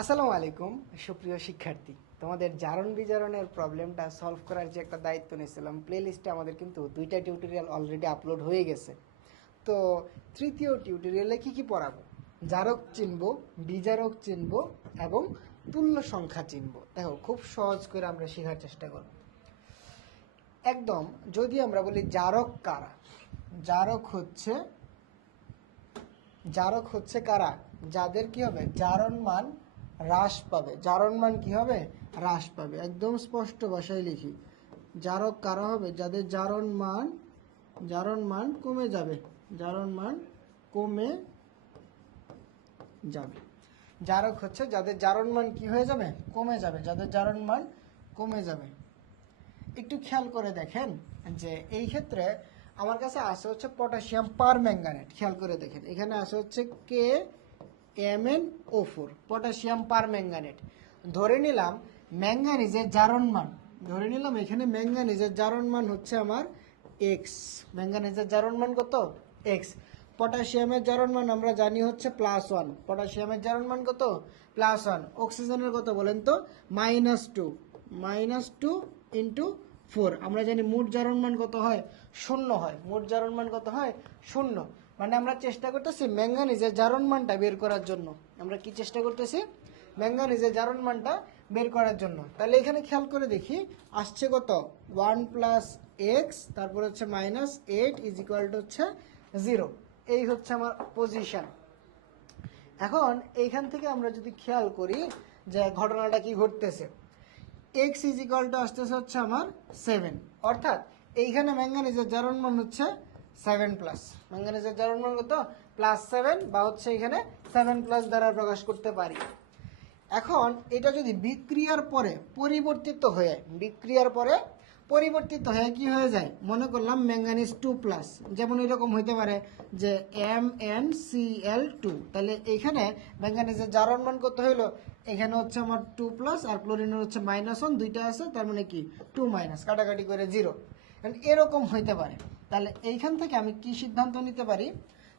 আসসালামু আলাইকুম, সুপ্রিয় শিক্ষার্থী। তোমাদের জারণ বিজারণের প্রবলেমটা সলভ করার যে একটা দায়িত্ব নিয়েছিলাম প্লে লিস্টে আমাদের কিন্তু দুইটা টিউটোরিয়াল অলরেডি আপলোড হয়ে গেছে। তো তৃতীয় টিউটোরিয়ালে কি কি পড়াবো? জারক চিনব, বিজারক চিনব এবং তুল্য সংখ্যা চিনব। দেখো, খুব সহজ করে আমরা শেখার চেষ্টা করব। একদম, যদি আমরা বলি জারক কারা? জারক হচ্ছে জারক হচ্ছে কারা? যাদের কি হবে? জারণ মান হ্রাস পাবে। জারণ মান কি হবে? হ্রাস পাবে। একদম স্পষ্ট ভাষায় লিখি। জারক কারা হবে? যাদের জারণ মান জারণ মান কমে যাবে। জারণ মান কমে যাবে। জারক হচ্ছে যাদের জারণ মান কি হয়ে যাবে? কমে যাবে। যাদের জারণ মান কমে যাবে। একটু খেয়াল করে দেখেন যে এই ক্ষেত্রে আমার কাছে আসে হচ্ছে পটাশিয়াম পার ম্যাঙ্গানেট। খেয়াল করে দেখেন। এখানে আসে হচ্ছে K M N O four potassium permanganate ধরে নিলাম ম্যাঙ্গানিজের জারণ মান। ধরে নিলাম, এখানে ম্যাঙ্গানিজের জারণ মান হচ্ছে আমার এক্স ম্যাঙ্গানিজের জারণ মান কত? এক্স পটাশিয়ামের জারণ মান আমরা জানি হচ্ছে প্লাস ওয়ান পটাশিয়ামের জারণ মান কত? প্লাস ওয়ান অক্সিজেনের কত বলেন তো? Minus two minus two into four আমরা জানি মোট জারণ মান কত হয়? শূন্য হয়। মোট জারণ মান কত হয়? শূন্য। মানে আমরা চেষ্টা করতেছি ম্যাঙ্গানিজের জারণ মানটা বের করার জন্য। আমরা কি চেষ্টা করতেছি? ম্যাঙ্গানিজের জারণ মানটা বের করার জন্য। তাহলে এখানে খেয়াল করে দেখি, আসছে কত? ওয়ান প্লাস এক্স, তারপর হচ্ছে minus eight is equal to হচ্ছে জিরো। এই হচ্ছে আমার পজিশন। এখন এইখান থেকে আমরা যদি খেয়াল করি যে ঘটনাটা কি ঘটতেছে, এক্স ইজ ইকাল টু আসতেছে হচ্ছে আমার সেভেন। অর্থাৎ এইখানে ম্যাঙ্গানিজের জারণ মান হচ্ছে সেভেন প্লাস ম্যাঙ্গানিজের জারণ মান কত প্লাস সেভেন বা হচ্ছে এখানে সেভেন প্লাস দ্বারা প্রকাশ করতে পারি। এখন এটা যদি বিক্রিয়ার পরে পরিবর্তিত হয়ে, বিক্রিয়ার পরে পরিবর্তিত হয়ে কি হয়ে যায়? মনে করলাম ম্যাঙ্গানিজ টু প্লাস যেমন এরকম হইতে পারে যে M N C L two তাহলে এখানে ম্যাঙ্গানিজের জারণ মান কত হইল? এখানে হচ্ছে আমার টু প্লাস আর ক্লোরিনের হচ্ছে মাইনাস ওয়ান দুইটা আছে, তার মানে কি? টু মাইনাস কাটাকাটি করে জিরো এরকম হইতে পারে। তাহলে এইখান থেকে আমি কি সিদ্ধান্ত নিতে পারি?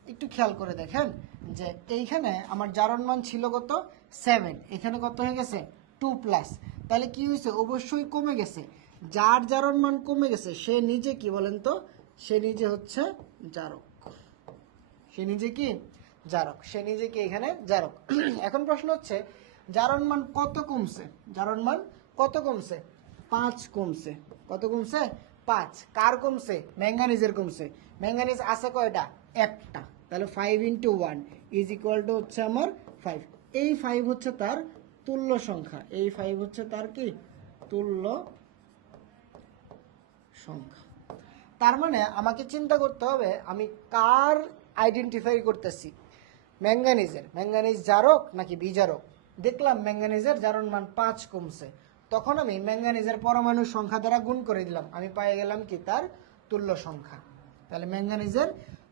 একটু খেয়াল করে দেখেন যে এইখানে আমার জারণ মান ছিল কত? সেভেন। এখানে কত হয়ে গেছে? Two plus. তাহলে কি হয়েছে? অবশ্যই কমে গেছে। যার জারণ মান কমে গেছে, সে নিজে কি বলেন তো? সে নিজে হচ্ছে জারক। সে নিজে কি? জারক। সে নিজে কি এখানে? জারক। এখন প্রশ্ন হচ্ছে, জারণ মান কত কমছে? জারণ মান কত কমছে? পাঁচ কমছে। কত কমছে? পাঁচ। কার কমছে? ম্যাঙ্গানিজের কমছে। ম্যাঙ্গানিজ আছে কয়টা? একটা। তাহলে five into one is equal to হচ্ছে আমার ফাইভ এই ফাইভ হচ্ছে তার তুল্য সংখ্যা। এই ফাইভ হচ্ছে তার কি? তুল্য সংখ্যা। তার মানে আমাকে চিন্তা করতে হবে, আমি কার আইডেন্টিফাই করতেছি? ম্যাঙ্গানিজের। ম্যাঙ্গানিজ জারক নাকি বিজারক? দেখলাম ম্যাঙ্গানিজের জারণ মান পাঁচ কমছে। তখন আমি ম্যাঙ্গানিজের পরমাণুর সংখ্যা দ্বারা গুণ করে দিলাম। আমি পেয়ে গেলাম কি তার তুল্য সংখ্যা। তাহলে ম্যাঙ্গানিজের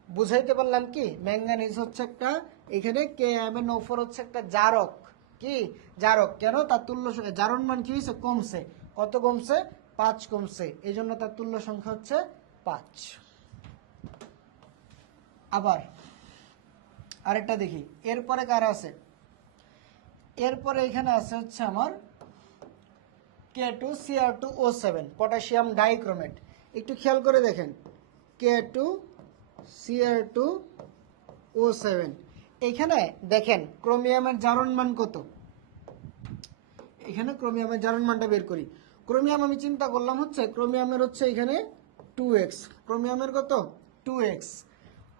বুঝাইতে পারলাম কি? ম্যাঙ্গানিজ হচ্ছে একটা, এখানে কে এম এন ওফর হচ্ছে একটা জারক। কি? জারক। কেন? তার তুল্য জারণ মান কি হয়েছে? কমছে। কত কমছে? পাঁচ কমছে। এই জন্য তার তুল্য সংখ্যা হচ্ছে পাঁচ। আবার আরেকটা দেখি। এরপরে কারা আছে? এরপরে এখানে আছে হচ্ছে আমার K two CR two O seven potassium dichromate একটু খেয়াল করে দেখেন। K two CR two O seven এখানে দেখেন, ক্রোমিয়ামের জারণ মান কত? এখানে ক্রোমিয়ামের জারণ মানটা বের করি। ক্রোমিয়াম আমি চিন্তা করলাম হচ্ছে, ক্রোমিয়ামের হচ্ছে এখানে টু এক্স ক্রোমিয়ামের কত? টু এক্স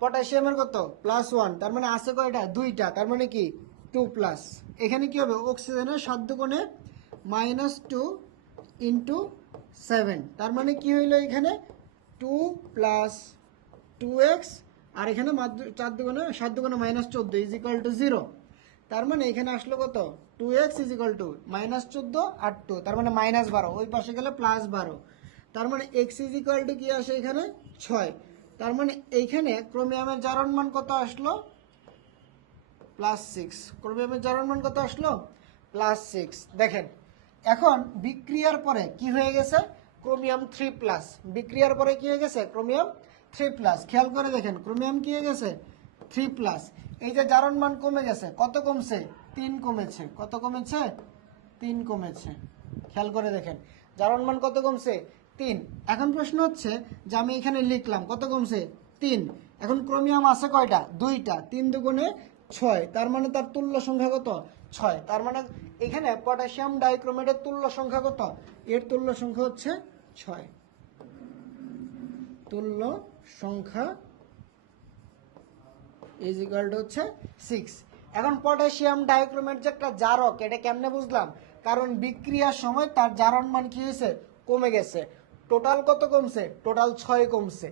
পটাশিয়ামের কত? প্লাস ওয়ান তার মানে আছে কয়টা? দুইটা। তার মানে কি? টু প্লাস এখানে কি হবে? অক্সিজেনের সাধ্য কোণে মাইনাস টু ইন্টু সেভেন তার মানে কি হইল এখানে? টু প্লাস টু এক্স আর এখানে চার দুগুণে, সাত দুগুণে মাইনাস চোদ্দ ইজ ইকাল টু জিরো তার মানে এখানে আসলো কত? Two X is equal to minus চোদ্দ আর টু তার মানে মাইনাস বারো। ওই পাশে গেলে প্লাস বারো। তার মানে এক্স ইজ ইকাল টু কি আসে এখানে? ছয়। তার মানে এইখানে ক্রোমিয়ামের জারণ মান কত আসলো? প্লাস সিক্স ক্রোমিয়ামের জারণ মান কত আসলো? প্লাস সিক্স দেখেন এখন বিক্রিয়ার পরে কি হয়ে গেছে? Chromium three plus. বিক্রিয়ার পরে কি হয়ে গেছে? Chromium three plus. খেয়াল করে দেখেন, ক্রোমিয়াম কি হয়ে গেছে? Three plus. এই যে জারণ মান কমে গেছে, কত কমছে? তিন কমেছে। কত কমেছে? তিন কমেছে। খেয়াল করে দেখেন, জারণ মান কত কমছে? তিন। এখন প্রশ্ন হচ্ছে যে আমি এখানে লিখলাম, কত কমছে? তিন। এখন ক্রোমিয়াম আছে কয়টা? দুইটা। তিন দুগুণে ছয়। তার মানে তার তুল্য সংখ্যা কত? ছয়। তার মানে এখানে পটাশিয়াম ডাইক্রোমেটের তুল্য সংখ্যা কত? এর তুল্য সংখ্যা হচ্ছে ছয়। তুল্য সংখ্যা ইজ হচ্ছে সিক্স এখন পটাশিয়াম ডাইক্রোমেট যে একটা জারক, এটা কেমনে বুঝলাম? কারণ বিক্রিয়ার সময় তার জারণ মান কি হয়েছে? কমে গেছে। টোটাল কত কমছে? টোটাল ছয় কমছে।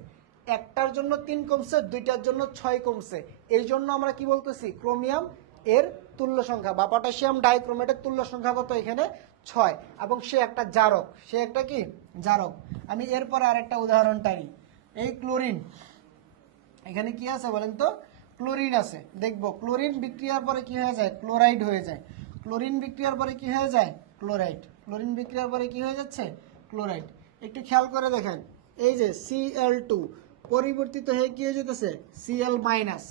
একটার জন্য তিন কমছে, দুইটার জন্য ছয় কমছে। এই জন্য আমরা কি বলতেছি? ক্রোমিয়াম এর তুল্য সংখ্যা বা পটাশিয়াম ডাইক্রোমেটের তুল্য সংখ্যা কত এখানে? ছয়। এবং সে একটা জারক। সে একটা কি? জারক। আমি এরপরে আরেকটা উদাহরণ টানি। এই ক্লোরিন, এখানে কি আছে বলেন তো? ক্লোরিন আছে। দেখব, ক্লোরিন বিক্রিয়ার পরে কি হয়ে যায়? ক্লোরাইড হয়ে যায়। ক্লোরিন বিক্রিয়ার পরে কি হয়ে যায়? ক্লোরাইড। ক্লোরিন বিক্রিয়ার পরে কি হয়ে যাচ্ছে? ক্লোরাইড। একটু খেয়াল করে দেখেন। এই যে সিএল টু পরিবর্তিত হয়ে কি হয়ে যেতেছে? সিএল মাইনাস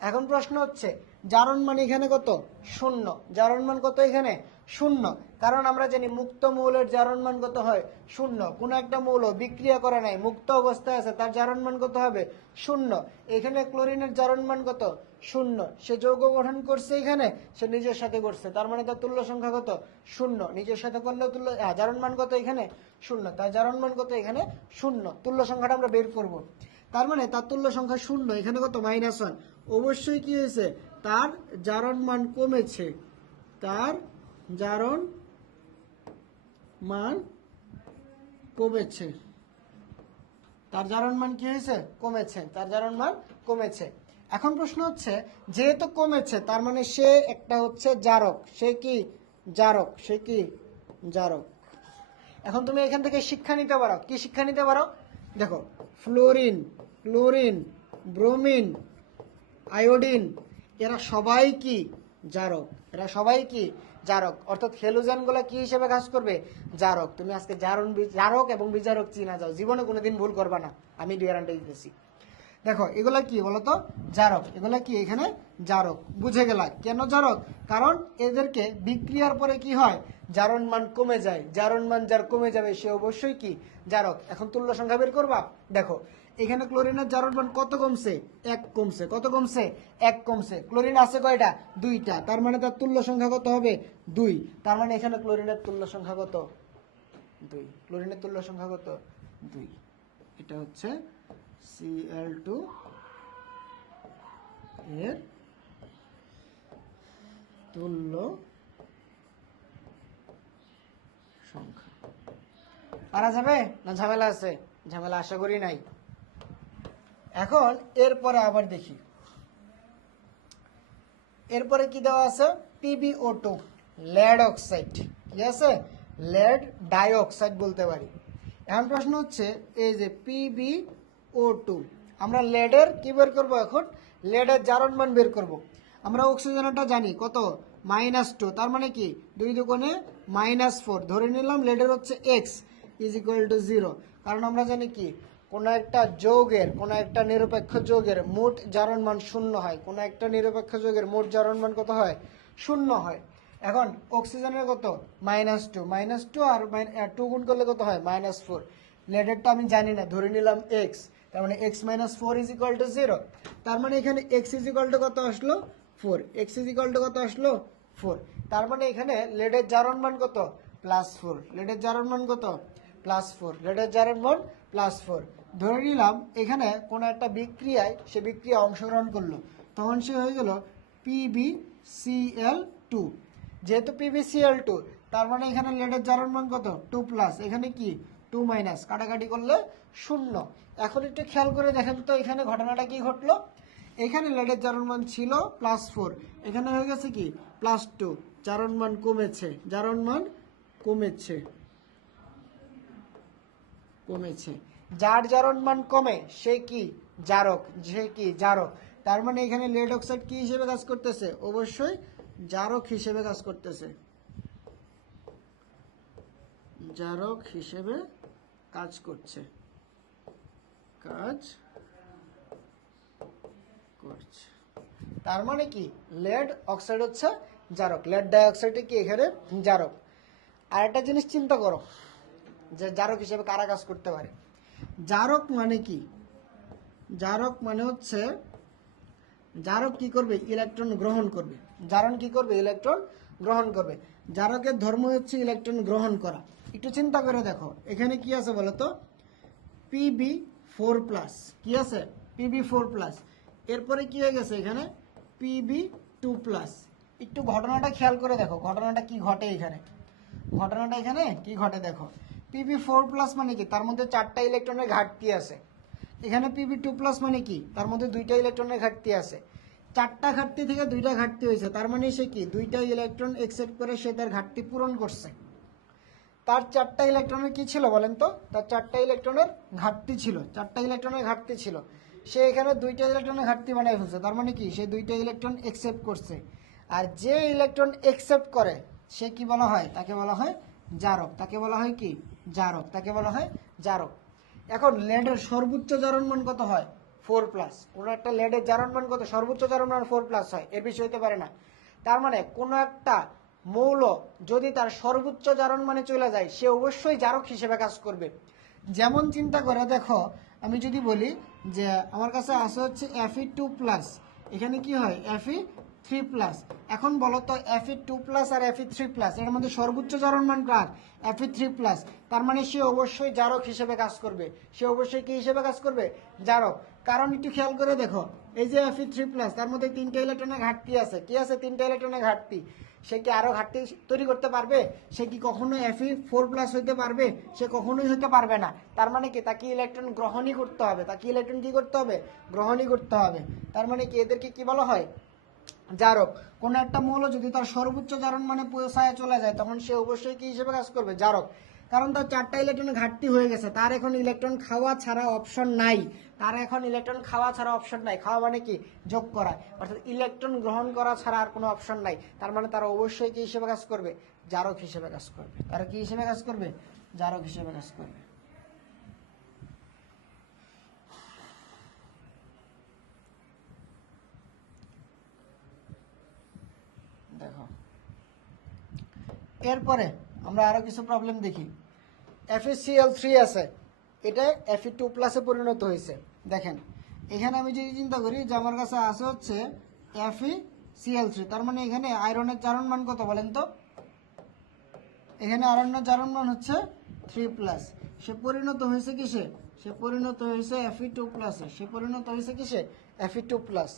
এখন প্রশ্ন হচ্ছে জারণ মান এখানে কত? শূন্য। জারণ মান কত এখানে? শূন্য। কারণ আমরা জানি মুক্ত মৌলের জারণ মান কত হয়? শূন্য। কোন একটা মৌল বিক্রিয়া করে নাই মুক্ত অবস্থায় আছে তার জারণ মান কত হবে? শূন্য। এখানে ক্লোরিনের জারণ মান কত? শূন্য। সে যৌগ গঠন করছে এখানে সে নিজের সাথে করছে। তার মানে তার তুল্য সংখ্যা কত? শূন্য। নিজের সাথে করলেও তুল্য হ্যাঁ, জারণ মান কত এখানে? শূন্য। তার জারণ মান কত এখানে? শূন্য। তুল্য সংখ্যাটা আমরা বের করব। তার মানে তার তুল্য সংখ্যা শূন্য এখানে কত? মাইনাস ওয়ান অবশ্যই কি হয়েছে? তার জারণ মান কমেছে। তার জারণ মান কমেছে। তার জারণ মান কি হয়েছে? কমেছে। তার জারণ মান কমেছে। এখন প্রশ্ন হচ্ছে, যেহেতু কমেছে, তার মানে সে একটা হচ্ছে জারক। সে কি? জারক। সে কি? জারক। এখন তুমি এখান থেকে শিক্ষা নিতে পারো। কি শিক্ষা নিতে পারো? দেখো, ফ্লোরিন, ক্লোরিন, ব্রোমিন, আয়োডিন এরা সবাই কি জারক? এরা সবাই কি জারক? অর্থাৎ হেলোজেনগুলো কি হিসেবে কাজ করবে? জারক। তুমি আজকে জারণ জারক এবং বিজারক চিনা যাও। জীবনে কোনোদিন ভুল করবা না। আমি গ্যারান্টি দিতেছি। দেখো, এগুলা কি বলতো? জারক। এগুলা কি এখানে? জারক। বুঝে গেলা। কেন জারক? কারণ এদেরকে বিক্রিয়ার পরে কি হয়? জারণ মান কমে যায়। জারণ মান যার কমে যাবে, সে অবশ্যই কি? জারক। এখন তুল্য সংখ্যা বের করবা? দেখো এখানে ক্লোরিনের জারণ মান কত কমছে? এক কমছে। কত কমছে? এক কমছে। ক্লোরিন আছে কয়টা? দুইটা। তার মানে তার তুল্য সংখ্যা কত হবে? দুই। তার মানে এখানে ক্লোরিনের তুল্য সংখ্যা কত? দুই। ক্লোরিনের তুল্য সংখ্যা কত? দুই। এটা হচ্ছে সিএল টু এর তুল্য সংখ্যা। পারা যাবে? না ঝামেলা আছে? ঝামেলা আশা করি নাই। এখন এরপরে আবার দেখি। এরপরে কি দেওয়া আছে? পিবিও টু লেড অক্সাইড কি আছে? লেড ডাইঅক্সাইড বলতে পারি। এখন প্রশ্ন হচ্ছে, এই যে পিবি ও টু আমরা লেডের কি বের করব এখন? লেডের জারণ মান বের করব। আমরা অক্সিজেনটা জানি, কত? মাইনাস টু তার মানে কি? দুই দুগুণে মাইনাস ফোর ধরে নিলাম লেডের হচ্ছে X is equal to zero কারণ আমরা জানি কি? কোনো একটা যৌগের, কোনো একটা নিরপেক্ষ যৌগের মোট জারণ মান শূন্য হয়। কোনো একটা নিরপেক্ষ যৌগের মোট জারণ মান কত হয়? শূন্য হয়। এখন অক্সিজেনের কত? Minus two. মাইনাস টু আর টু গুণ করলে কত হয়? Minus four. লেডেরটা আমি জানি না, ধরে নিলাম এক্স তার মানে X minus four is equal to zero তার মানে এখানে এক্স ইজ ইকুয়াল টু কত আসলো? Four X is equal to কত আসলো? ফোর তার মানে এখানে লেডের জারণ মান কত? প্লাস ফোর লেডের জারণ মান কত? প্লাস ফোর লেডের জারণ মান প্লাস ফোর ধরে নিলাম এখানে কোনো একটা বিক্রিয়ায় সে বিক্রিয়া অংশগ্রহণ করল। তখন সে হয়ে গেল পিবি সিএল টু যেহেতু পিবিসিএল টু তার মানে এখানে লেডের জারণ মান কত? টু প্লাস এখানে কি? টু মাইনাস কাটাকাটি করলে শূন্য। এখন একটু খেয়াল করে দেখেন তো, এখানে ঘটনাটা কি ঘটলো? এখানে লেডের জারণ মান ছিল প্লাস ফোর এখানে হয়ে গেছে কি? প্লাস টু জারণ মান কমেছে। জারণ মান কমেছে। কমেছে। যার জারণ মান কমে, সে কি জারক, সে কি জারক। তার মানে এখানে লেড অক্সাইড কি হিসেবে কাজ করতেছে? অবশ্যই জারক হিসেবে কাজ করতেছে। জারক হিসেবে কাজ করছে। কাজ করছে। তার মানে কি? লেড অক্সাইড হচ্ছে জারক। লেড ডাইঅক্সাইডে কি এখানে? জারক। আর একটা জিনিস চিন্তা করো, যে জারক হিসেবে কারা কাজ করতে পারে? জারক মানে কি? জারক মানে হচ্ছে, জারক কি করবে? ইলেকট্রন গ্রহণ করবে। জারণ কি করবে? ইলেকট্রন গ্রহণ করবে। জারকের ধর্ম হচ্ছে ইলেকট্রন গ্রহণ করা। একটু চিন্তা করে দেখো। এখানে কি আছে বলো তো পিবি ফোর প্লাস কি আছে? পিবি ফোর প্লাস এরপরে কি হয়ে গেছে এখানে? পিবি টু প্লাস একটু ঘটনাটা খেয়াল করে দেখো। ঘটনাটা কি ঘটে এখানে? ঘটনাটা এখানে কি ঘটে দেখো? পিবি ফোর প্লাস মানে কি? তার মধ্যে চারটা ইলেকট্রনের ঘাটতি আছে। এখানে পিবি টু প্লাস মানে কি? তার মধ্যে দুইটা ইলেকট্রনের ঘাটতি আছে। চারটা ঘাটতি থেকে দুইটা ঘাটতি হয়েছে। তার মানে সে কি? দুইটা ইলেকট্রন একসেপ্ট করে সে তার ঘাটতি পূরণ করছে। তার চারটা ইলেকট্রনের কি ছিল বলেন তো? তার চারটা ইলেকট্রনের ঘাটতি ছিল। চারটা ইলেকট্রনের ঘাটতি ছিল। সে এখানে দুইটা ইলেকট্রনের ঘাটতি বানাই ফেলছে। তার মানে কি? সে দুইটা ইলেকট্রন একসেপ্ট করছে। আর যে ইলেকট্রন একসেপ্ট করে, সে কি বলা হয়? তাকে বলা হয় জারক। তাকে বলা হয় কি? জারক, তাকে বলা হয় জারক। এখন লেডের সর্বোচ্চ জারণ মান কত হয়? Four plus. কোনো একটা লেডের জারণ মান কত? সর্বোচ্চ জারণ মান ফোর প্লাস হয়। এর বেশি হতে পারে না। তার মানে কোনো একটা মৌল যদি তার সর্বোচ্চ জারণ মানে চলে যায়, সে অবশ্যই জারক হিসেবে কাজ করবে। যেমন চিন্তা করে, দেখো, আমি যদি বলি যে আমার কাছে আছে হচ্ছে এফি টু প্লাস এখানে কি হয়? এফি থ্রি প্লাস এখন বলো তো এফ এফি টু প্লাস আর এফ এফি থ্রি প্লাস এর মধ্যে সর্বোচ্চ জারণ মান কার? এফি থ্রি প্লাস তার মানে সে অবশ্যই জারক হিসেবে কাজ করবে। সে অবশ্যই কি হিসেবে কাজ করবে? জারক। কারণ একটু খেয়াল করে দেখো, এই যে এফ এফি থ্রি প্লাস তার মধ্যে তিনটা ইলেকট্রনের ঘাটতি আছে। কি আছে? তিনটা ইলেকট্রনের ঘাটতি। সে কি আরও ঘাটতি তৈরি করতে পারবে? সে কি কখনোই কখনো এফি ফোর প্লাস হইতে পারবে? সে কখনোই হতে পারবে না। তার মানে কি? তাকে ইলেকট্রন গ্রহণই করতে হবে। তাকে ইলেকট্রন কি করতে হবে? গ্রহণই করতে হবে। তার মানে কি? এদেরকে কি বলা হয়? জারক, কোন একটা মৌল যদি তার সর্বোচ্চ জারণ মানে পৌঁছায় চলে যায়, তখন সে অবশ্যই কি হিসেবে কাজ করবে? জারক। কারণ তার চারটা ইলেকট্রনের ঘাটতি হয়ে গেছে। তার এখন ইলেকট্রন খাওয়া ছাড়া অপশন নাই। তার এখন ইলেকট্রন খাওয়া ছাড়া অপশন নাই। খাওয়া মানে কি? যোগ করা। অর্থাৎ ইলেকট্রন গ্রহণ করা ছাড়া আর কোনো অপশন নাই। তার মানে তারা অবশ্যই কি হিসেবে কাজ করবে? জারক হিসেবে কাজ করবে। তারা কি হিসেবে কাজ করবে? জারক হিসেবে কাজ করবে দেখো এরপরে আমরা আরও কিছু প্রবলেম দেখি। এফএসিএল থ্রি আছে। এটা এফি টু প্লাসে পরিণত হয়েছে। দেখেন, এখানে আমি যদি চিন্তা করি, যে আমার কাছে আছে হচ্ছে এফি সিএল থ্রি তার মানে এখানে আয়রনের চারণ মান কত বলেন তো? এখানে আয়রনের চারণ মান হচ্ছে থ্রি প্লাস সে পরিণত হয়েছে কিসে? সে পরিণত হয়েছে এফি টু প্লাসে সে পরিণত হয়েছে কিসে? এফি টু প্লাস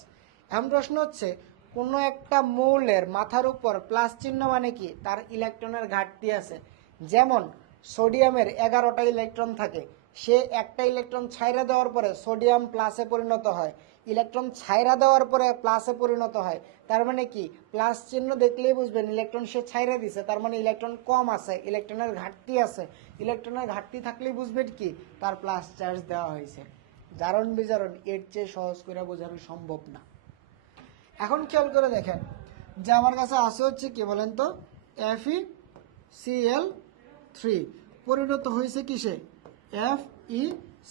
এখন প্রশ্ন হচ্ছে কোনো একটা মৌলের মাথার উপর প্লাস চিহ্ন মানে কি? তার ইলেকট্রনের ঘাটতি আছে। যেমন, সোডিয়ামের এগারোটা ইলেকট্রন থাকে। সে একটা ইলেকট্রন ছাইরা দেওয়ার পরে সোডিয়াম প্লাসে পরিণত হয়। ইলেকট্রন ছাইরা দেওয়ার পরে প্লাসে পরিণত হয়। তার মানে কি? প্লাস চিহ্ন দেখলেই বুঝবেন ইলেকট্রন সে ছাইরা দিছে। তার মানে ইলেকট্রন কম আছে, ইলেকট্রনের ঘাটতি আছে। ইলেকট্রনের ঘাটতি থাকলেই বুঝবেন কি? তার প্লাস চার্জ দেওয়া হয়েছে। জারণ বিজারণ এর চেয়ে সহজ করে বোঝানো সম্ভব না। এখন খেয়াল করে দেখেন, যে আমার কাছে আছে হচ্ছে কি বলেন তো এফ ই সিএল থ্রি পরিণত হয়েছে কিসে? এফ ই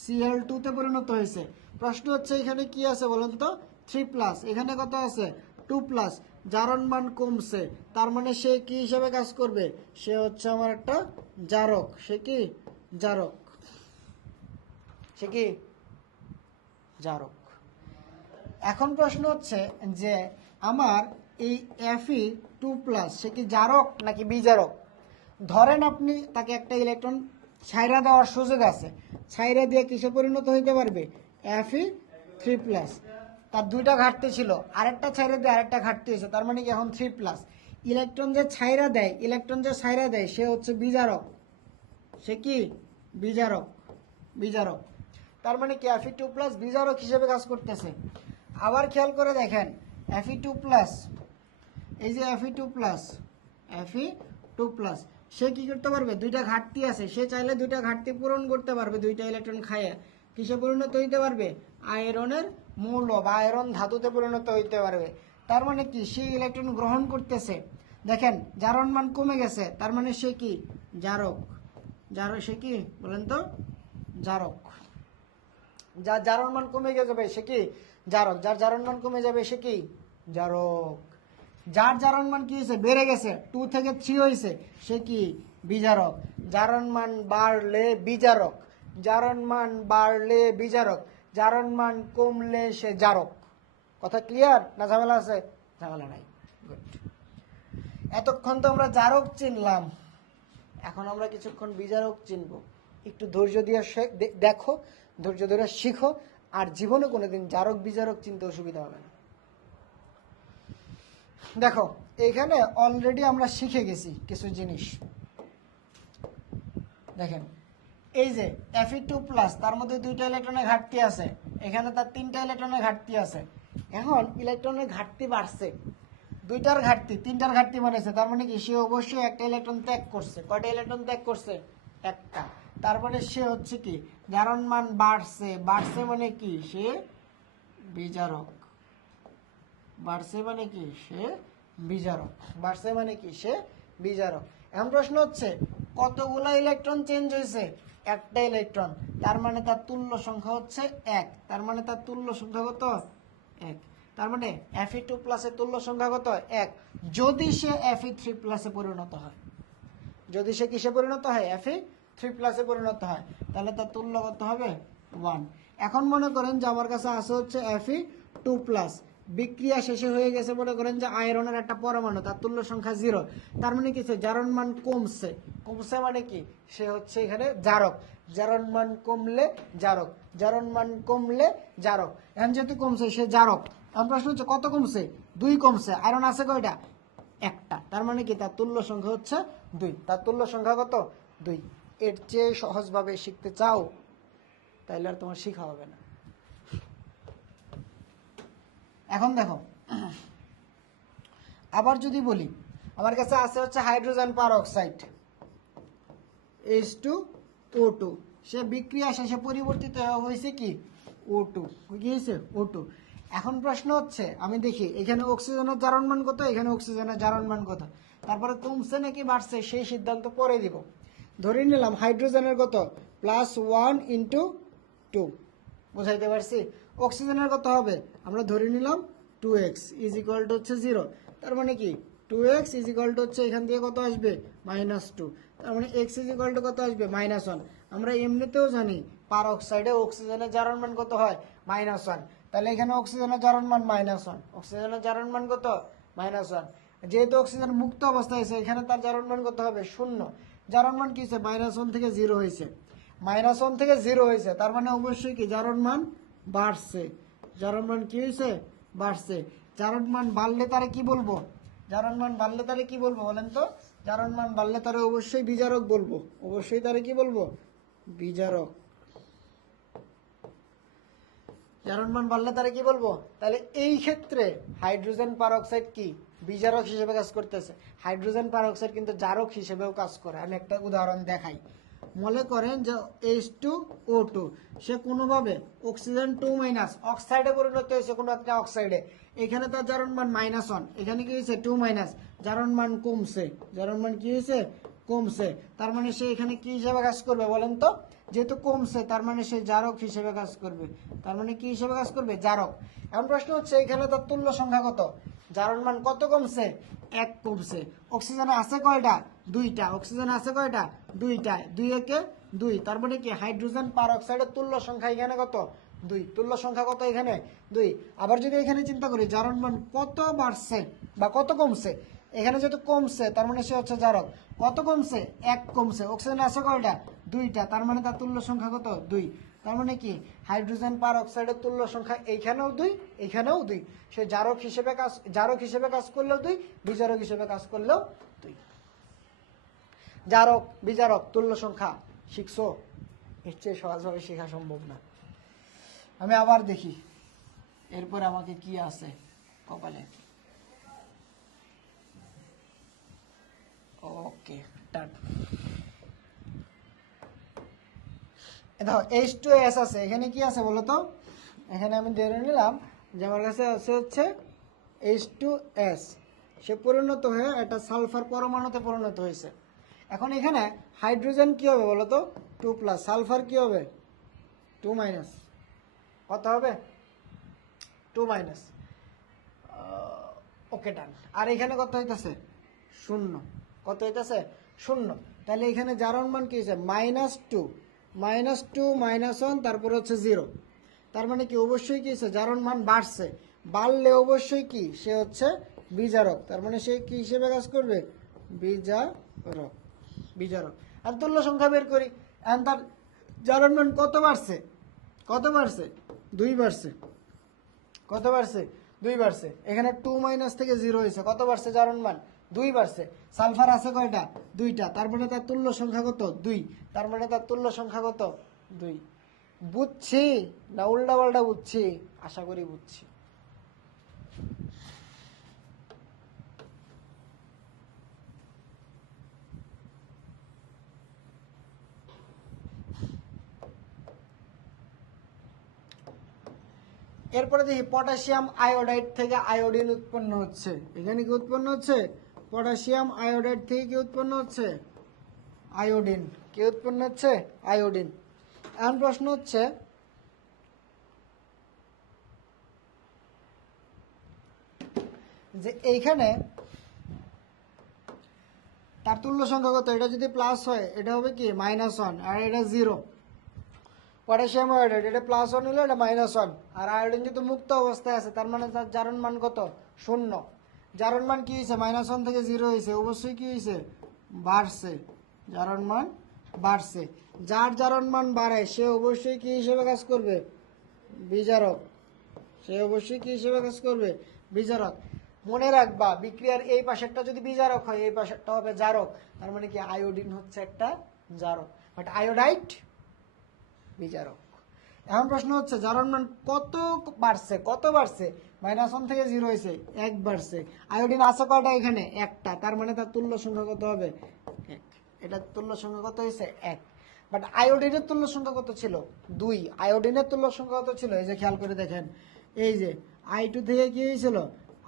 সি সিএল টুতে পরিণত হয়েছে। প্রশ্ন হচ্ছে এখানে কি আছে বলেন তো? থ্রি প্লাস এখানে কত আছে? টু প্লাস জারণ মান কমছে। তার মানে সে কি হিসাবে কাজ করবে? সে হচ্ছে আমার একটা জারক। সে কি? জারক। সে কি? জারক। এখন প্রশ্ন হচ্ছে যে আমার এই এফি টু প্লাস সে কি জারক নাকি বিজারক? ধরেন আপনি তাকে একটা ইলেকট্রন ছাইরা দেওয়ার সুযোগ আছে। ছাইরা দিয়ে কিসে পরিণত হইতে পারবে? এফি থ্রি প্লাস তার দুইটা ঘাটতি ছিল। আরেকটা ছাইরা দিয়ে আরেকটা ঘাটতি হয়েছে। তার মানে কি এখন থ্রি প্লাস ইলেকট্রন যে ছাইরা দেয় ইলেকট্রন যে ছাইরা দেয়, সে হচ্ছে বিজারক। সে কি? বিজারক। বিজারক। তার মানে কি এফি টু প্লাস বিজারক হিসেবে কাজ করতেছে। আবার খেয়াল করে দেখেন এফি টু প্লাস এই যে Fe two plus Fe two plus সে কি করতে পারবে? দুইটা ঘাটতি আছে। সে চাইলে দুইটা ঘাটতি পূরণ করতে পারবে, দুইটা ইলেকট্রন খাইয়ে। কিসে পরিণত হইতে পারবে? আয়রনের মৌল বা আয়রন ধাতুতে পরিণত হইতে পারবে। তার মানে কি? সে ইলেকট্রন গ্রহণ করতেছে। দেখেন, জারণ মান কমে গেছে। তার মানে সে কি? জারক। জারক সে কি? বলেন তো? জারক। যার জারণ মান কমে যাবে সে কি? জারক, যার জারণ মান কমে যাবে সে কি? জারক। যার জারণ মান কি হয়েছে? বেড়ে গেছে। টু থেকে থ্রি হয়েছে। সে কি? বিজারক। জারণ মান বাড়লে বিজারক। জারণ মান বাড়লে বিজারক। জারণ মান কমলে সে জারক। কথা ক্লিয়ার না ঝামেলা আছে? ঝামেলা নাই। গুড এতক্ষণ তো আমরা জারক চিনলাম। এখন আমরা কিছুক্ষণ বিজারক চিনব। একটু ধৈর্য দিয়ে দেখো। ধৈর্য ধরে শিখো। আর জীবনে কোনোদিন জারক বিজারক চিনতে অসুবিধা হবে না। দেখো, এখানে অলরেডি আমরা শিখে গেছি কিছু জিনিস। দেখেন, এই যে এফি টু প্লাস তার মধ্যে দুইটা ইলেকট্রনের ঘাটতি আছে, এখানে তার তিনটা ইলেকট্রনের ঘাটতি আছে। এখন ইলেকট্রনের ঘাটতি বাড়ছে। দুইটার ঘাটতি, তিনটার ঘাটতি বানিয়েছে তার মানে কি, সে অবশ্যই একটা ইলেকট্রন ত্যাগ করছে। কয়টা ইলেকট্রন ত্যাগ করছে? একটা। তারপরে সে হচ্ছে কি? জারণ মান বাড়ছে। বাড়ছে মানে কি? সে বিজারক। বাড়ছে মানে কি? সে বিজারক। বাড়ছে মানে কি? সে বিজারক। এখন প্রশ্ন হচ্ছে, কতগুলো ইলেকট্রন চেঞ্জ হয়েছে? একটা ইলেকট্রন। তার মানে তার তুল্য সংখ্যা হচ্ছে এক। তার মানে তার তুল্য সংখ্যা কত? এক। তার মানে এফি টু প্লাসের তুল্য সংখ্যা কত? এক। যদি সে এফি থ্রি প্লাসে পরিণত হয়, যদি সে কিসে পরিণত হয়? এফি থ্রি প্লাসে পরিণত হয়। তাহলে তার তুল্য কত হবে? ওয়ান এখন মনে করেন যে আমার কাছে আসে হচ্ছে এফি টু প্লাস বিক্রিয়া শেষে হয়ে গেছে মনে করেন যে আয়রনের একটা পরমাণু, তার তুল্য সংখ্যা জিরো তার মানে কি জারণ মান কমছে। কমছে মানে কি? সে হচ্ছে এখানে জারক। জারণ মান কমলে জারক। জারণ মান কমলে জারক। এখন যেহেতু কমছে, সে জারক। এখন প্রশ্ন হচ্ছে, কত কমছে? দুই কমছে। আয়রন আছে কয়টা? একটা। তার মানে কি? তার তুল্য সংখ্যা হচ্ছে দুই। তার তুল্য সংখ্যা কত? দুই। এর চেয়ে সহজভাবে শিখতে চাও, তাইলে আর তোমার শিখা হবে না। এখন দেখো, আবার যদি বলি, আমার কাছে আছে হচ্ছে hydrogen peroxide H two O two সে বিক্রিয়া শেষে পরিবর্তিত হয়েছে কি? ও টু কি হয়েছে ও টু এখন প্রশ্ন হচ্ছে, আমি দেখি, এখানে অক্সিজেনের জারণ মান কত, এখানে অক্সিজেনের জারণ মান কত? তারপরে কমছে নাকি বাড়ছে, সেই সিদ্ধান্ত পরে দিব। ধরে নিলাম হাইড্রোজেনের কত? প্লাস ওয়ান ইন্টু টু বুঝাইতে পারছি? অক্সিজেনের কত হবে? আমরা ধরে নিলাম টু এক্স ইজ টু হচ্ছে জিরো তার মানে কি? টু এক্স ইজ টু হচ্ছে এখান থেকে কত আসবে? মাইনাস টু তার মানে এক্স ইজ ইকুয়াল টু কত আসবে? মাইনাস ওয়ান আমরা এমনিতেও জানি পার অক্সাইডে অক্সিজেনের জারণ মান কত হয়? মাইনাস ওয়ান তাহলে এখানে অক্সিজেনের জারণ মান মাইনাস ওয়ান অক্সিজেনের জারণ মান কত? মাইনাস ওয়ান যেহেতু অক্সিজেন মুক্ত অবস্থায় আছে, এখানে তার জারণ মান কত হবে? শূন্য। জারণ মান কি হয়েছে? মাইনাস ওয়ান থেকে জিরো হয়েছে। মাইনাস ওয়ান থেকে জিরো হয়েছে, তার মানে অবশ্যই কি জারণ মান বাড়ছে। জারণ মান কি হয়েছে? বাড়ছে। জারণ মান বাড়লে তারা কি বলব? জারণ মান বাড়লে তারে কি বলব বলেন তো? জারণ মান বাড়লে তারে অবশ্যই বিজারক বলব। অবশ্যই তারে কি বলব? বিজারক। জারণ মান বাড়লে তারা কি বলব? তাহলে এই ক্ষেত্রে হাইড্রোজেন পারঅক্সাইড কি? বিজারক হিসেবে কাজ করতেছে। হাইড্রোজেন পারঅক্সাইড কিন্তু জারক হিসেবেও কাজ করে। আমি একটা উদাহরণ দেখাই। মনে করেন যে এইচ টু ও টু সে কোনোভাবে অক্সিজেন টু মাইনাস অক্সাইডে পরিণত হয়েছে কোনো একটা অক্সাইডে এখানে তার জারণ মান মাইনাস ওয়ান এখানে কি হয়েছে টু মাইনাস জারণ মান কমছে। জারণ মান কি হয়েছে? কমছে। তার মানে সে এখানে কি হিসেবে কাজ করবে বলেন তো? যেহেতু কমছে, তার মানে সে জারক হিসেবে কাজ করবে। তার মানে কি হিসেবে কাজ করবে? জারক। এখন প্রশ্ন হচ্ছে, এখানে তার তুল্য সংখ্যা কত? জারণ মান কত কমছে? এক কমছে। অক্সিজেন আছে কয়টা? দুইটা। অক্সিজেন আছে কয়টা? দুইটা। দুই একে দুই। তার মানে কি? হাইড্রোজেন পার অক্সাইডের তুল্য সংখ্যা এখানে কত? দুই। তুল্য সংখ্যা কত এখানে? দুই। আবার যদি এখানে চিন্তা করি জারণ মান কত বাড়ছে বা কত কমছে? এখানে যেহেতু কমছে, তার মানে সে হচ্ছে জারক। কত কমছে? এক কমছে। অক্সিজেন আছে কয়টা? দুইটা। তার মানে তার তুল্য সংখ্যা কত? দুই। তার মানে কি? হাইড্রোজেন পার অক্সাইডের তুল্য সংখ্যা এইখানেও দুই এইখানেও দুই। সে জারক হিসেবে কাজ, জারক হিসেবে কাজ করলেও দুই, বিজারক হিসেবে কাজ করলেও দুই। জারক, বিজারক, তুল্য সংখ্যা। শিখছো? চেয়ে সহজভাবে শেখা সম্ভব না। আমি আবার দেখি। এরপরে আমাকে কি আছে? কপালে। ওকে ডান দেখো এইচ টু এস আছে। এখানে কি আছে বলো তো? এখানে আমি ধরে নিলাম যে আমার কাছে আছে হচ্ছে এইচ টু এস সে পরিণত হয়ে একটা সালফার পরমাণুতে পরিণত হয়েছে। এখন এখানে হাইড্রোজেন কি হবে বলো তো? টু প্লাস সালফার কি হবে? টু মাইনাস কত হবে? টু মাইনাস ওকে ডান আর এখানে কত হইতেছে? শূন্য। কত হইতেছে? শূন্য। তাহলে এখানে জারণ মান কি হয়েছে minus two. Minus two, minus one, তারপরে হচ্ছে জিরো। তার মানে কি? অবশ্যই কি হয়েছে জারণ মান বাড়ছে। বাড়লে অবশ্যই কি? সে হচ্ছে বিজারক। তার মানে সে কি হিসেবে কাজ করবে? বিজারক। বিজারক। আর তুল্য সংখ্যা বের করি। এখন তার জারণ মান কত বাড়ছে? কত বাড়ছে? দুই বাড়ছে। কত বাড়ছে? দুই বাড়ছে। এখানে টু মাইনাস থেকে জিরো হয়েছে কত বাড়ছে জারণ মান দুই বাড়ছে। সালফার আছে কয়টা? দুইটা। তার মানে তার তুল্য সংখ্যা কত? দুই। তার মানে তার তুল্য সংখ্যা কত? দুই। বুঝছি? না উল্টা পাল্টা বুঝছি? আশা করি বুঝছি। এরপরে দেখি, পটাশিয়াম আয়োডাইড থেকে আয়োডিন উৎপন্ন হচ্ছে। এখানে কি উৎপন্ন হচ্ছে? পটাশিয়াম আয়োডাইড থেকে কি উৎপন্ন হচ্ছে? আয়োডিন। কি উৎপন্ন হচ্ছে? আয়োডিন। এখন প্রশ্ন হচ্ছে, যে এইখানে তার তুল্য সংখ্যা কত? এটা যদি প্লাস হয়, এটা হবে কি? মাইনাস ওয়ান আর এটা জিরো পটাশিয়াম আয়োডাইড, এটা প্লাস ওয়ান হলো, এটা মাইনাস ওয়ান আর আয়োডিন যদি মুক্ত অবস্থায় আছে, তার মানে তার জারণ মান কত? শূন্য। জারণ মান কি হয়েছে? মাইনাস ওয়ান থেকে জিরো হয়েছে। অবশ্যই কি হয়েছে? বাড়ছে। জারণ মান বাড়ছে। যার জারণ মান বাড়ে, সে অবশ্যই কি হিসেবে কাজ করবে? বিজারক। সে অবশ্যই কি হিসেবে কাজ করবে? বিজারক। মনে রাখবা, বিক্রিয়ার এই পাশেরটা যদি বিজারক হয়, এই পাশেরটা হবে জারক। তার মানে কি? আয়োডিন হচ্ছে একটা জারক। বাট আয়োডাইট বিচারক এখন প্রশ্ন হচ্ছে জারণ মান কত বাড়ছে? কত বাড়ছে? মাইনাস ওয়ান থেকে জিরো হয়েছে, এক বাড়ছে। আয়োডিন আছে কয়টা এখানে? একটা। তার মানে তার তুল্য সংখ্যা কত হবে? এক। এটা তুল্য সংখ্যা কত হয়েছে? এক। বাট আয়োডিনের তুল্য সংখ্যা কত ছিল? দুই। আয়োডিনের তুল্য সংখ্যা কত ছিল? এই যে খেয়াল করে দেখেন। এই যে আই টু থেকে কি হয়েছিল?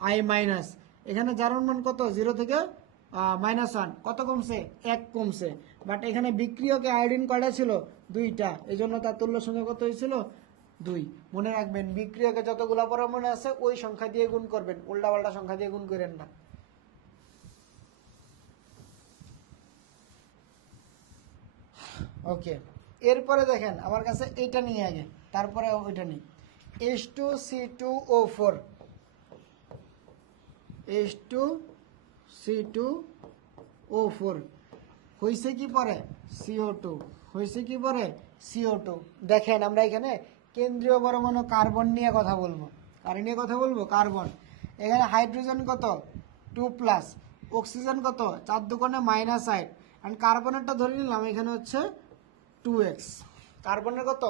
আই মাইনাস এখানে জারণ মান কত? জিরো থেকে মাইনাস ওয়ান কত কমছে? এক কমছে। বাট এখানে বিক্রিয়কে আয়োডিন কয়টা ছিল? দুইটা। এই জন্য তার তুল্য সংখ্যা কত হয়েছিল? দুই, মনে রাখবেন, বিক্রিয়কে যতগুলো পরমাণু আছে, ওই সংখ্যা দিয়ে গুণ করবেন উল্টা পাল্টা সংখ্যা দিয়ে গুণ করেন না। ওকে, এরপরে দেখেন, আমার কাছে এইটা নিয়ে আগে তারপরে ওইটা নিই। H two C two O four H two C two O four হয়েছে কি পরে? সিও টু হয়েছে কি পরে? সিও টু দেখেন, আমরা এখানে কেন্দ্রীয় পরমাণু কার্বন নিয়ে কথা বলব। কার নিয়ে কথা বলব? কার্বন। এখানে হাইড্রোজেন কত? Two plus. অক্সিজেন কত? চার দোকানে মাইনাস আইট অ্যান্ড কার্বনেরটা ধরে নিলাম, এখানে হচ্ছে টু এক্স। কার্বনের কত?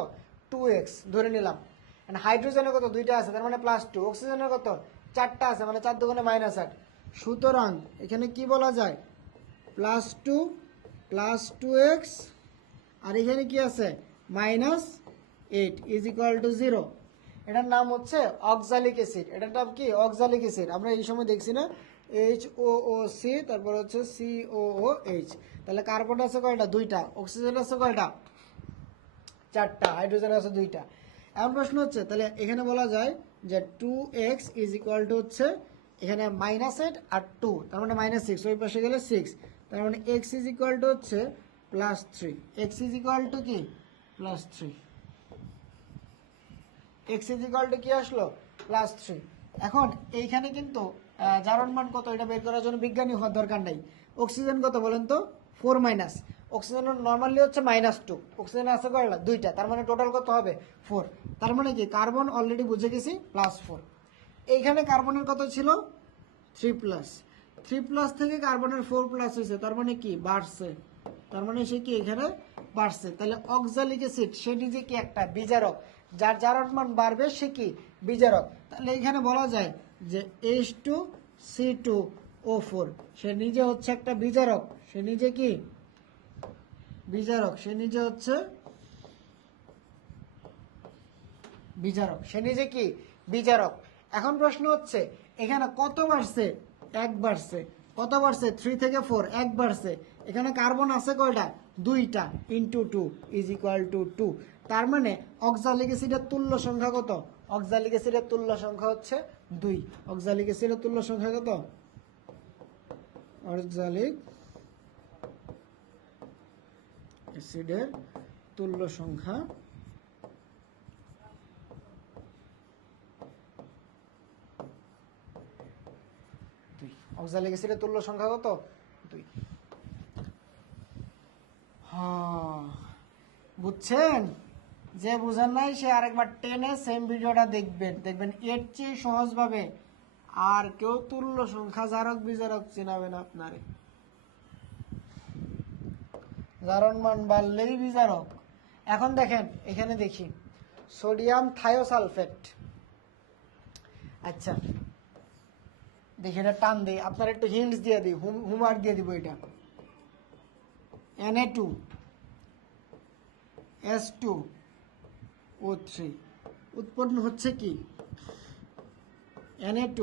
টু এক্স ধরে নিলাম। অ্যান্ড হাইড্রোজেনের কত? দুইটা আছে, তার মানে প্লাস টু। অক্সিজেনের কত? চারটা আছে মানে চার দোকানে মাইনাস আট। সুতরাং এখানে কি বলা যায়? Plus two plus two X. আর এখানে কি আছে? Minus eight is equal to zero এটার নাম হচ্ছে অক্সালিক অ্যাসিড এটার নাম কি? অক্সালিক অ্যাসিড আমরা এই সময় দেখছি না? এইচ ও ও সি তারপর হচ্ছে সি ও ও এইচ তাহলে কার্বন আছে কয়টা? দুইটা। অক্সিজেন আছে কয়টা? চারটা। হাইড্রোজেন আছে দুইটা। এখন প্রশ্ন হচ্ছে, তাহলে এখানে বলা যায় যে two X is equal to হচ্ছে এখানে মাইনাস এইট আর টু তার মানে মাইনাস সিক্স ওই পাশে গেলে সিক্স তার মানে এক্স ইজ ইকুয়াল টু হচ্ছে plus three X is equal to কি? Plus three X is equal to কি আসলো? প্লাস থ্রি এখন এইখানে কিন্তু জারণ মান কত? এটা বের করার জন্য বিজ্ঞানী হওয়ার দরকার নাই। অক্সিজেন কত বলেন তো? ফোর মাইনাস অক্সিজেন নর্মালি হচ্ছে মাইনাস টু অক্সিজেন আছে কয়টা? দুইটা। তার মানে টোটাল কত হবে? ফোর তার মানে কি? কার্বন অলরেডি বুঝে গেছি প্লাস ফোর এইখানে কার্বনের কত ছিল? থ্রি প্লাস থ্রি প্লাস থেকে কার্বনের ফোর প্লাস হয়েছে। তার মানে কি? বাড়ছে। তার মানে সে কি এখানে? বাড়ছে। তাহলে অক্সালিক অ্যাসিড সে নিজে কি একটা? বিজারক। যার জারণ মান বাড়বে সে কি? বিজারক। তাহলে এখানে বলা যায় যে H two C two O four সে নিজে হচ্ছে একটা বিজারক। সে নিজে কি? বিজারক। সে নিজে হচ্ছে বিচারক সে নিজে কি? বিচারক এখন প্রশ্ন হচ্ছে, এখানে কত বাড়ছে? এক বাড়ছে। কত বাড়ছে? থ্রি থেকে ফোর এক বাড়ছে। এখানে কার্বন আছে কয়টা? দুইটা into two is equal to two two মানে অক্সালিক অ্যাসিডের তুল্য সংখ্যা কত? অক্সালিক অ্যাসিডের তুল্য সংখ্যা হচ্ছে দুই। অক্সালিক অ্যাসিডের তুল্য সংখ্যা কত? অক্সালিক অ্যাসিডের তুল্য সংখ্যা দুই। তুল্য সংখ্যা কত? দুই। হ্যাঁ বুঝছেন? যে বুঝেন নাই, সে আরেকবার টেনে সেম ভিডিওটা দেখবেন। দেখবেন এর চেয়ে সহজভাবে আর কেউ তুল্য সংখ্যা জারক বিজারক চিনাবেন আপনারে। জারণ মান বাড়লেই বিজারক। এখন দেখেন, এখানে দেখি। Sodium thiosulphate. আচ্ছা দেখি এটা টান দিই। আপনার একটু হিন্টস দিয়ে দিই হুমার দিয়ে দিব এটা। Na2 S2 O3 উৎপন্ন হচ্ছে কি? Na2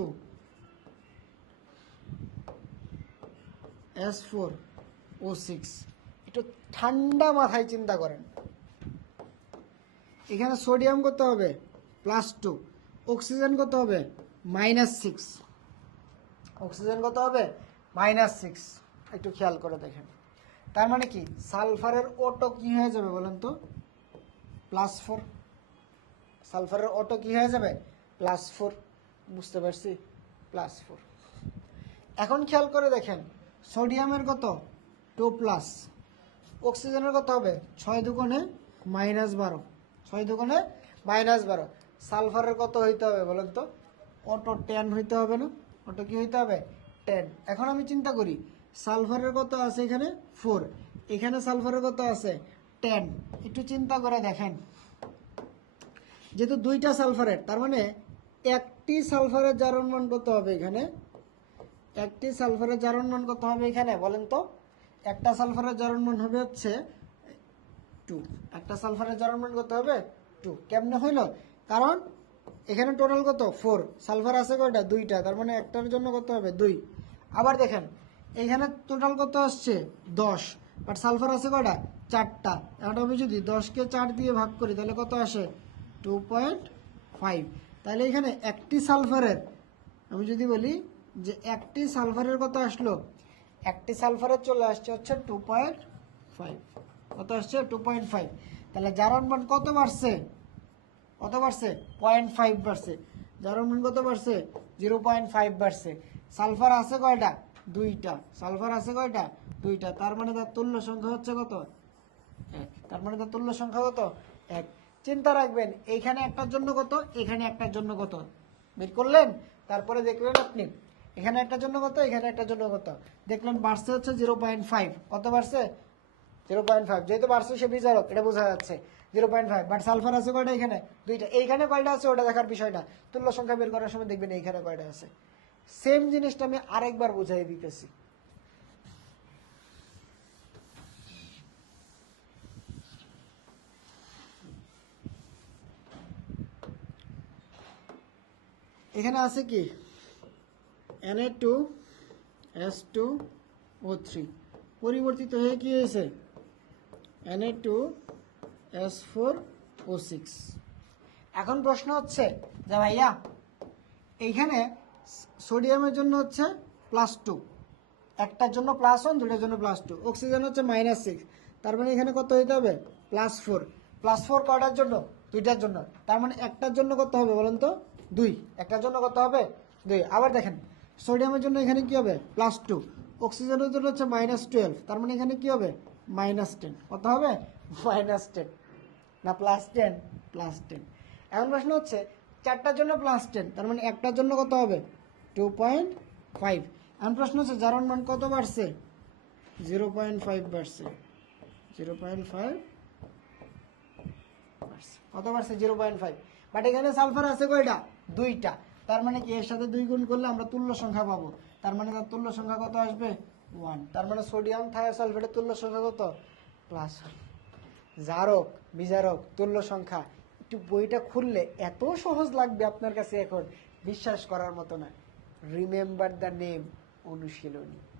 S4 O6 একটু ঠান্ডা মাথায় চিন্তা করেন। এখানে সোডিয়াম করতে হবে প্লাস টু অক্সিজেন কত হবে মাইনাস সিক্স অক্সিজেন কত হবে মাইনাস সিক্স একটু খেয়াল করে দেখেন। তার মানে কি? সালফারের ওটো কি হয়ে যাবে বলেন তো? প্লাস ফোর সালফারের অটো কি হয়ে যাবে? Plus four. বুঝতে পারছি? Plus four. এখন খেয়াল করে দেখেন, সোডিয়ামের কত? Two plus. অক্সিজেনের কত হবে? ছয় দুগুণে মাইনাস বারো। ছয় দুগুণে মাইনাস বারো। সালফারের কত হইতে হবে বলেন তো? অটো টেন হইতে হবে না? অটো কি হইতে হবে? টেন। এখন আমি চিন্তা করি, সালফারের কত আছে এখানে? ফোর। এখানে সালফারের কত আছে? টেন। একটু চিন্তা করে দেখেন। যেহেতু দুইটা সালফারের তার মানে একটি সালফারের জারণ মান কত হবে এখানে? একটি সালফারের জারণ মান কত হবে এখানে বলেন তো? একটা সালফারের জারণ মান হবে হচ্ছে টু একটা সালফারের জারণ মান কত হবে? টু কেমনে হইল? কারণ এখানে টোটাল কত? ফোর সালফার আছে কয়টা? দুইটা। তার মানে একটার জন্য কত হবে? দুই। আবার দেখেন, এখানে টোটাল কত আসছে? দশ। বাট সালফার আছে কয়টা? চারটা। এখন আমি যদি দশকে চার দিয়ে ভাগ করি, তাহলে কত আসে? টু পয়েন্ট ফাইভ তাহলে এখানে একটি সালফারের, আমি যদি বলি যে একটি সালফারের কত আসলো? একটি সালফারের চলে আসছে হচ্ছে টু পয়েন্ট ফাইভ কত আসছে? টু পয়েন্ট ফাইভ তাহলে জারণ মান কত বাড়ছে? কত বাড়ছে? পয়েন্ট ফাইভ বাড়ছে। জারণ মান কত বাড়ছে? জিরো পয়েন্ট ফাইভ বাড়ছে। সালফার আছে কয়টা? দুইটা। সালফার আছে কয়টা? দুইটা। তার মানে তার তুল্য সংখ্যা হচ্ছে কত? এক। তার মানে তার তুল্য সংখ্যা কত? এক। চিন্তা রাখবেন এইখানে একটার জন্য কত, এখানে একটার জন্য কত। বের করলেন, তারপরে দেখলেন আপনি, এখানে একটার জন্য কত, এখানে একটার জন্য কত। দেখলেন বাড়ছে হচ্ছে জিরো পয়েন্ট ফাইভ। কত বাড়ছে? Zero point five. যেহেতু বাড়ছে, সে বিচারক এটা বোঝা যাচ্ছে। Zero point five. But sulphur আছে কয়টা এখানে? দুইটা। এইখানে কয়টা আছে, ওটা দেখার বিষয়টা। তুল্য সংখ্যা বের করার সময় দেখবেন এইখানে কয়টা আছে। সেম জিনিসটা আমি আরেকবার বুঝাই দিতেছি। এখানে আছে কি? N A two S two O three পরিবর্তিত হয়ে কি হয়েছে? N A two S four O six এখন প্রশ্ন হচ্ছে, যে ভাইয়া, এইখানে সোডিয়ামের জন্য হচ্ছে প্লাস টু একটার জন্য প্লাস ওয়ান দুটার জন্য প্লাস টু অক্সিজেন হচ্ছে মাইনাস সিক্স তার মানে এখানে কত হইতে হবে? প্লাস ফোর প্লাস ফোর কয়টার জন্য? দুইটার জন্য। তার মানে একটার জন্য কত হবে বলুন তো? দুই, একটার জন্য কত হবে দুই। আবার দেখেন, সোডিয়ামের জন্য এখানে কি হবে? প্লাস টু অক্সিজেনের জন্য হচ্ছে মাইনাস টুয়েলভ তার মানে এখানে কি হবে? মাইনাস টেন কত হবে? মাইনাস টেন না প্লাস টেন প্লাস টেন এখন প্রশ্ন হচ্ছে, চারটার জন্য প্লাস টেন তার মানে একটার জন্য কত হবে? টু পয়েন্ট ফাইভ এখন প্রশ্ন হচ্ছে জারণ মান কত বাড়ছে? জিরো পয়েন্ট ফাইভ বাড়ছে। জিরো পয়েন্ট ফাইভ কত বাড়ছে? জিরো পয়েন্ট ফাইভ বাট এখানে সালফার আছে কয়টা? দুইটা। তার মানে কি, এর সাথে দুই গুণ করলে আমরা তুল্য সংখ্যা পাবো। তার মানে তার তুল্য সংখ্যা কত আসবে? ওয়ান তার মানে সোডিয়াম থায়োসালফেটের তুল্য সংখ্যা কত? প্লাস জারক বিজারক, তুল্য সংখ্যা। একটু বইটা খুললে এত সহজ লাগবে আপনার কাছে এখন। বিশ্বাস করার মতো না। রিমেম্বার দ্য নেম অনুশীলনী।